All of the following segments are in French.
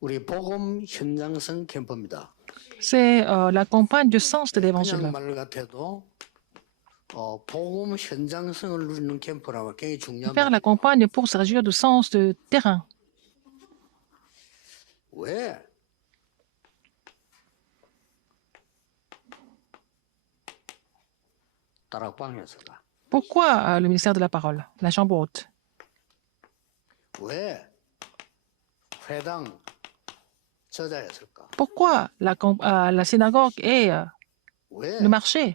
우리 복음 현장성 캠프입니다. C'est la campagne du sens de l'évangile. 그냥 말 같아도 복음 현장성을 누리는 캠프라고 굉장히 Faire 중요합니다. la campagne pour se réjouir du sens de terrain. 왜? 다락방에서가 Pourquoi le ministère de la parole, la chambre haute? 왜 회당 저자였을까? Pourquoi la synagogue et 왜 le marché?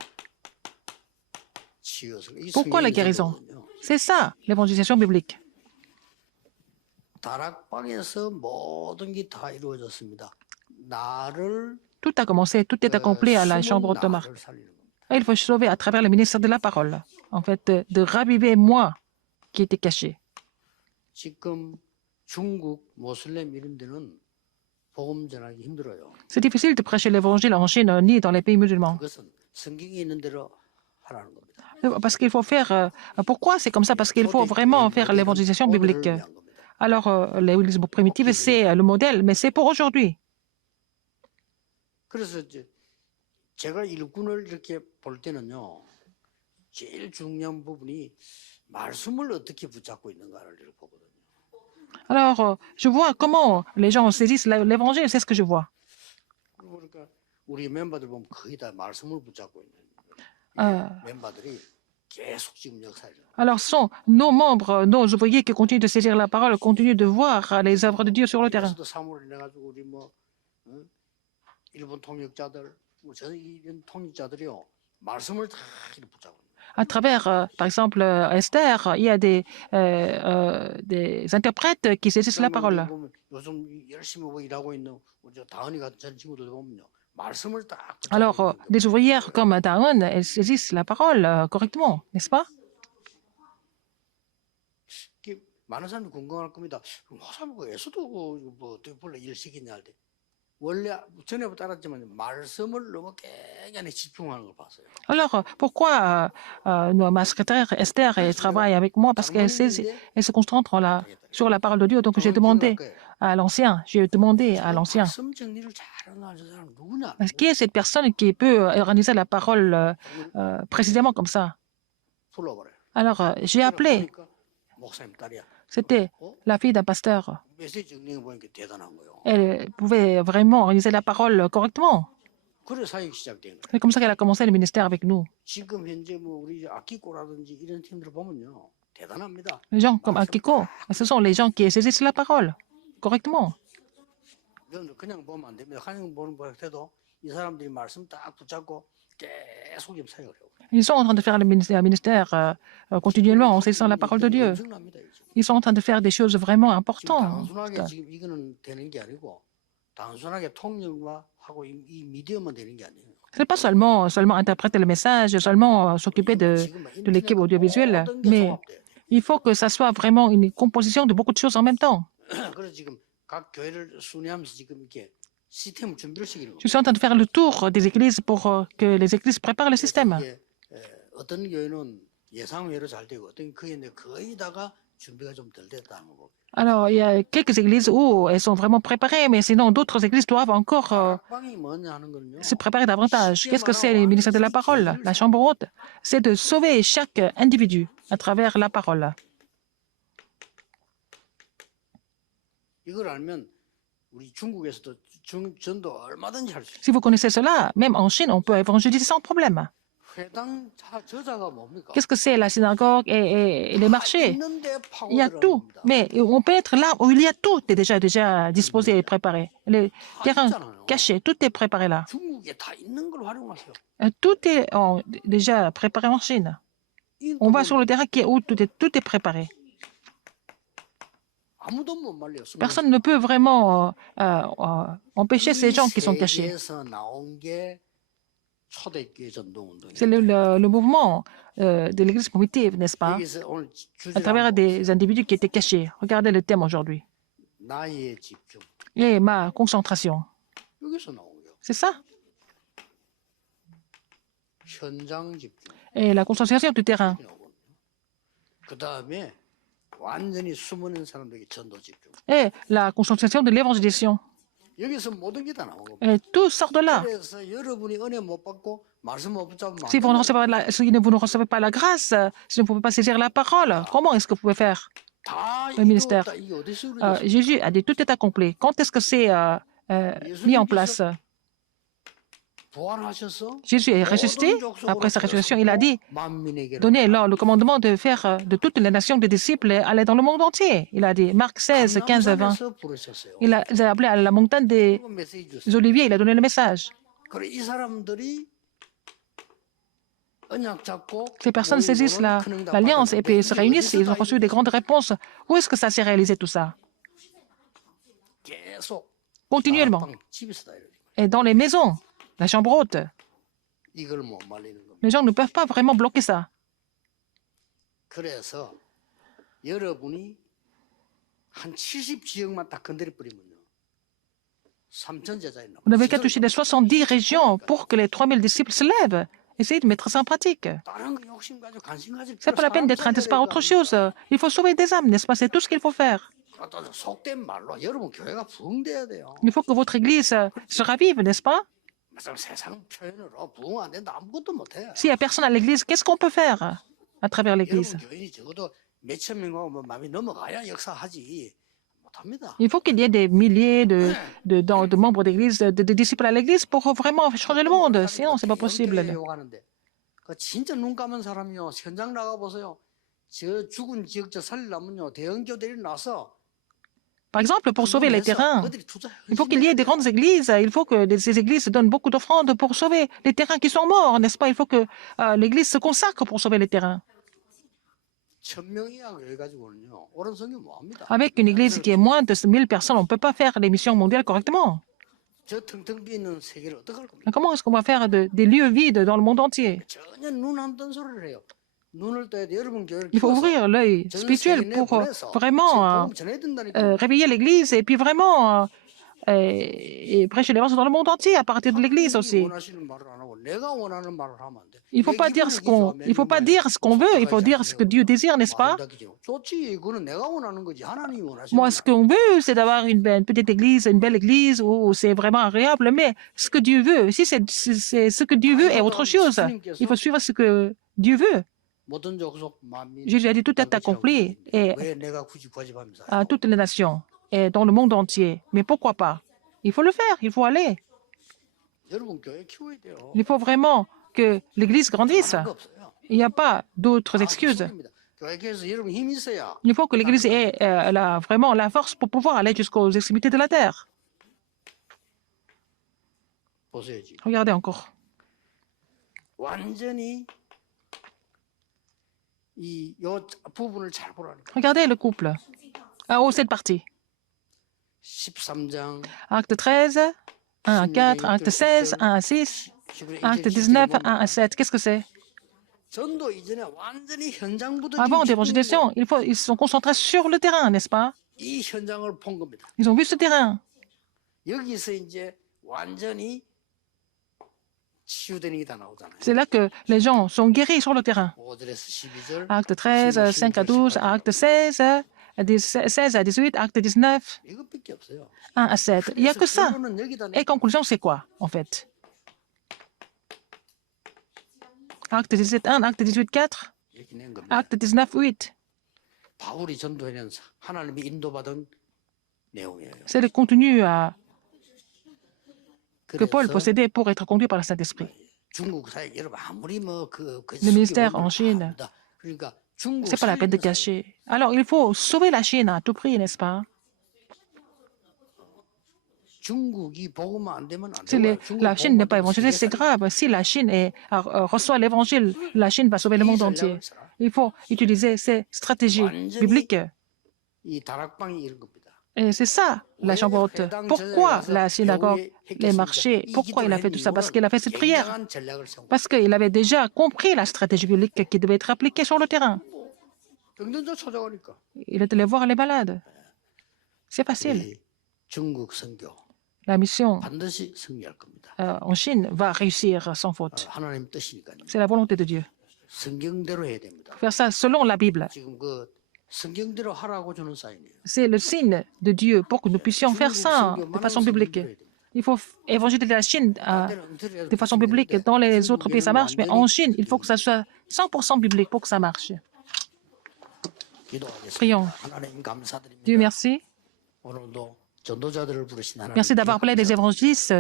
치유였을까? 이 Pourquoi la 성경의 guérison? 세계거든요. C'est ça, l'évangélisation biblique. 다락방에서 모든 게 다 이루어졌습니다. 나를 Tout a commencé, tout est accompli à la chambre 숨은 haute de Marc. 나를 살리는 겁니다. Et il faut sauver à travers le ministère de la parole. En fait, de raviver moi qui était caché. 지금 중국 모슬렘 이런 데는 복음 전하기 힘들어요. C'est difficile de prêcher l'évangile en Chine ni dans les pays musulmans. 그것은 성경에 있는 대로 하라는 겁니다. Parce qu'il faut faire... pourquoi c'est comme ça? Parce qu'il faut vraiment faire l'évangélisation biblique. 오늘을 위한 겁니다. Alors, l'église primitive, c'est le modèle, mais c'est pour aujourd'hui. 그래서 이제 제가 일꾼을 이렇게 볼 때는요, 제일 중요한 부분이 말씀을 어떻게 붙잡고 있는가를 이렇게 보거든요. Alors, je vois comment les gens saisissent l'évangile, c'est ce que je vois. 그러니까 우리 멤버들 보면 거의 다 말씀을 붙잡고 있는 멤버들이 계속 지금 역사를. Alors, ce sont nos membres, nos ouvriers qui continuent de saisir la parole, continuent de voir les œuvres de Dieu sur le terrain. 그래서도 사무를 해가지고 우리 뭐 일본 통역자들, 저 이런 통역자들이요 말씀을 다 이렇게 붙잡고. À travers, par exemple, Esther, il y a des interprètes qui saisissent la parole. 요즘 열심히 일하고 있는 저 다은이 같은 전 친구들 보면요 말씀을 딱. Alors, des ouvrières comme Daon, elles saisissent la parole correctement, n'est-ce pas? 많은 사람들이 궁금할 겁니다. 화사무에서도 뭐 어떻게 원래 일 시키냐 할 때. 원래 전에부터 알았지만 말씀을 너무 굉장히 집중하는 걸 봤어요. Alors, pourquoi ma secrétaire Esther elle travaille avec moi? Parce qu'elle se concentre sur la parole de Dieu. Donc, j'ai demandé à l'ancien, 말씀 정리를 잘하는 저 사람 누구냐? qui est cette personne qui peut organiser la parole précisément comme ça? 불러버려요. Alors, j'ai appelé. 보니까 목사님 딸이야. C'était la fille d'un pasteur. 메시지 정리해 보니까 대단한 거예요. Elle pouvait vraiment organiser la parole correctement. 그래 사역이 시작된 거예요. C'est comme ça qu'elle a commencé le ministère avec nous. 지금 현재 뭐 우리 아키코라든지 이런 팀들 보면요 대단합니다. Les gens comme Akiko, ce sont les gens qui saisissent la parole correctement. 그냥 보면 안 됩니다. 그냥 보는 거 해도 이 사람들이 말씀 딱 붙잡고 계속 좀 사역을 해요. Ils sont en train de faire le ministère continuellement en saisissant la parole de Dieu. Ils sont en train de faire des choses vraiment importantes. 단순하게 지금 이거는 되는 게 아니고 단순하게 통역만 하고 이 미디어만 되는 게 아니에요. Ce n'est pas seulement interpréter le message, seulement s'occuper de l'équipe audiovisuelle, mais il faut que ça soit vraiment une composition de beaucoup de choses en même temps. 그래서 지금 각 교회를 순회하면서 지금 이렇게 시스템을 준비를 시키는 Je suis en train de faire le tour des églises pour que les églises préparent le système. 어떤 교회는 예상외로 잘 되고 어떤 교회는 거의 다가 준비가 좀 덜 됐다는 거. Alors, il y a quelques églises où elles sont vraiment préparées, mais sinon d'autres églises doivent encore se préparer davantage. Qu'est-ce que c'est le ministère de la parole, la chambre haute? C'est de sauver chaque individu à travers la parole. Si vous connaissez cela, même en Chine, on peut évangéliser sans problème. Qu'est-ce que c'est la synagogue et les marchés? Il y a tout, mais on peut être là où il y a tout est déjà disposé et préparé. Les terrains cachés, tout est préparé là. Tout est déjà préparé en Chine. On va sur le terrain où tout est préparé. Personne ne peut vraiment empêcher ces gens qui sont cachés. C'est le mouvement de l'Église primitive, n'est-ce pas? À travers des individus qui étaient cachés. Regardez le thème aujourd'hui. Et ma concentration. C'est ça. Et la concentration du terrain. 완전히 숨어있는 사람들에게 전도 집중. Et la concentration de l'évangélisation. 여기서 모든 게 다 나온 겁니다. Et tout sort de là. 그래서 여러분이 은혜 못 받고 말씀 못 붙잡으면 안 Si vous ne 됩니다. recevez pas si vous ne recevez pas la grâce, si vous ne pouvez pas saisir la parole, comment est-ce que vous pouvez faire 다 le ministère? 이루었다. 이게 어디서 이루어졌어요? Jésus a dit tout est accompli. Quand est-ce que c'est mis en place? 부활하셔서 Jésus est ressuscité. Après sa résurrection, il a dit donnez-leur le commandement de faire de toutes les nations des disciples et aller dans le monde entier. Il a dit, Marc 16, 15, 20. 감남산에서 부르셨어요. Il a appelé à la montagne des 그거 메시지 줬어요. Oliviers, il a donné le message. 그래 이 사람들이 언약 잡고 Ces personnes saisissent l'alliance et puis se réunissent et ils ont reçu des grandes réponses. Où est-ce que ça s'est réalisé tout ça? 계속 Continuellement. 다락방 집에서 다 이러죠. Et dans les maisons, la chambre haute. 이걸 못 말리는 겁니다. Les gens ne peuvent pas vraiment bloquer ça. 그래서 여러분이 한 70지역만 딱 건드려 버리면요. 3천 제자에 Vous n'avez qu'à toucher les 70 régions pour que les 3000 disciples se lèvent. Essayez de mettre ça en pratique. 다른 거 욕심 가지고 관심 가질 C'est pas la peine d'être intéressé par autre chose. Il faut sauver des âmes, n'est-ce pas? C'est tout ce qu'il faut faire. 속된 말로 여러분 교회가 부흥돼야 돼요. Il faut que votre église se ravive, n'est-ce pas? 무슨 세상 표현으로 부흥 안 된다 아무것도 못해. S'il n'y a personne à l'église, qu'est-ce qu'on peut faire à travers l'église? 여러분 교인이 적어도 몇천 명하고 뭐 마음이 넘어가야 역사하지 못합니다. Il faut qu'il y ait des milliers de membres d'église, de disciples à l'église pour vraiment changer le monde. Sinon, c'est pas possible. 요구하는데 그 진짜 눈 감은 사람이요 현장 나가 보세요. 저 죽은 지역 저 살리려면요 대형 교대를 나서 Par exemple, pour sauver les terrains, il faut qu'il y ait des grandes églises. Il faut que ces églises donnent beaucoup d'offrandes pour sauver les terrains qui sont morts, n'est-ce pas? Il faut que l'église se consacre pour sauver les terrains. 1000명이야 그래가지고는요 옳은 성경 뭐 합니다. Avec une église qui est moins de 1000 personnes, on ne peut pas faire les missions mondiales correctement. 저 텅텅 비어 있는 세계를 어떡할 겁니까? Comment est-ce qu'on va faire des lieux vides dans le monde entier? 전혀 눈 안 뜬 소리를 해요. 눈을 떠야 돼 여러분 교회를 Il faut ouvrir l'œil spirituel pour vraiment réveiller l'église et puis vraiment et prêcher l'évangile dans le monde entier à partir de l'église aussi. Il ne faut pas dire ce qu'on veut, il faut dire ce que Dieu désire, n'est-ce pas? Moi, ce qu'on veut, c'est d'avoir une petite église, une belle église où c'est vraiment agréable, mais ce que Dieu veut, si c'est ce que Dieu veut est autre chose, il faut suivre ce que Dieu veut. Jésus a dit tout est accompli et à toutes les nations et dans le monde entier. Mais pourquoi pas? Il faut le faire, il faut aller. Il faut vraiment que l'Église grandisse. Il n'y a pas d'autres excuses. Il faut que l'Église ait vraiment la force pour pouvoir aller jusqu'aux extrémités de la terre. Regardez encore. Regardez le couple. Cette partie. Acte 13, 1 à 4, acte 16, 1 à 6, acte 19, 1 à 7. Qu'est-ce que c'est? Avant l'évangélisation, ils sont concentrés sur le terrain, n'est-ce pas? Ils ont vu ce terrain. C'est là que les gens sont guéris sur le terrain. Acte 13, 5 à 12, acte 16, 16 à 18, acte 19, 1 à 7. Il n'y a que ça. Et conclusion, c'est quoi, en fait? Acte 17, 1, acte 18, 4, acte 19, 8. C'est le contenu que Paul possédait pour être conduit par le Saint-Esprit. Le ministère en Chine, ce n'est pas la peine de cacher. Alors, il faut sauver la Chine à tout prix, n'est-ce pas? Si la Chine n'est pas évangélisée, c'est grave. Si la Chine reçoit l'évangile, la Chine va sauver le monde entier. Il faut utiliser ces stratégies bibliques. Et c'est ça, la chambre haute. Pourquoi la synagogue, les marchés, pourquoi il a fait tout ça? Parce qu'il a fait cette prière. Parce qu'il avait déjà compris la stratégie biblique qui devait être appliquée sur le terrain. Il est allé voir les malades. C'est facile. La mission en Chine va réussir sans faute. C'est la volonté de Dieu. Faire ça selon la Bible. 성경대로 하라고 주는 사인이에요. C'est le signe de Dieu pour que nous puissions faire ça de façon biblique. Il faut évangéliser la Chine de façon biblique. Dans les autres pays, ça marche, mais en Chine, il faut que ça soit 100% biblique pour que ça marche. Prions. Dieu merci. 오늘도 전도자들을 부르신 하나님. Merci d'avoir appelé des évangélistes,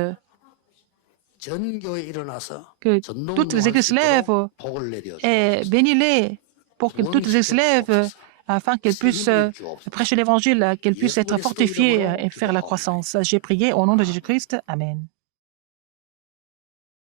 전 교회 일어나서 que toutes les églises se lèvent 복을 내려 et bénis-les pour que toutes les églises se lèvent afin qu'elles puissent prêcher l'évangile, qu'elles puissent être fortifiées et faire la croissance. J'ai prié au nom de Jésus-Christ. Amen.